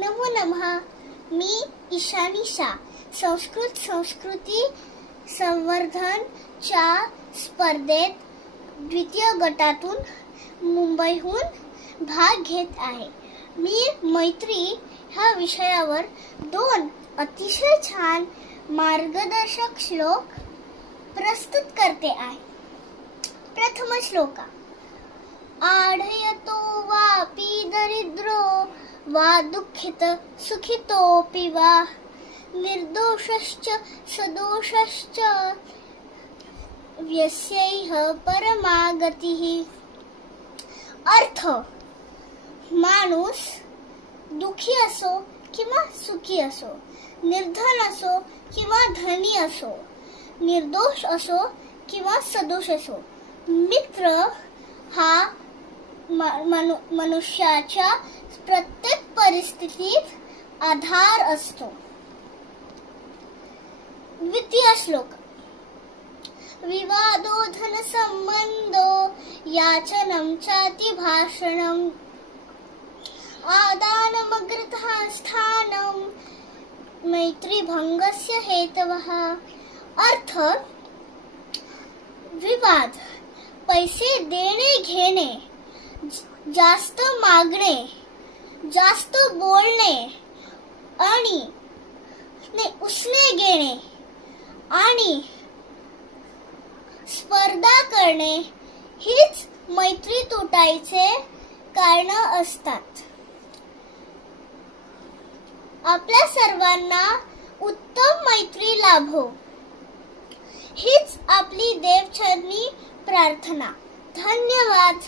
नमो नमः. मी ईशानी शाह संस्कृती संवर्धन च्या स्पर्धेत द्वितीय गटातून मुंबईहून भाग घेत आहे. मी मैत्री ह्या विषयावर 2 अतिशय छान मार्गदर्शक श्लोक प्रस्तुत करते आहे. प्रथम श्लोक. आढयतो वापि दरिद्रो वा दुःखित सुखितोऽपि वा निर्दोषश्च सदोषश्च यस्यैह परमागतिः. अर्थ, माणूस दुःखी असो किंवा सुखी असो, निर्धन असो किंवा धनी असो, निर्दोष असो किंवा सदोष असो, मित्र हा मनुष्याच्या प्रत्येक परिस्थितीत आधार असतो. द्वितीय श्लोक. विवादो धन संबंधो याचनं चाति भाषणं आदानमग्रतः स्थानं मैत्री भंगस्य हेतवः. अर्थ, विवाद, पैसे देणे घेणे, जास्त मागणे, जास्त बोलणे आणि उसने घेणे आणि स्पर्धा करणे हीच मैत्री तुटायचे कारण असतात. आपल्या सर्वांना उत्तम मैत्री लाभो हीच आपली देवचरणी प्रार्थना. धन्यवाद.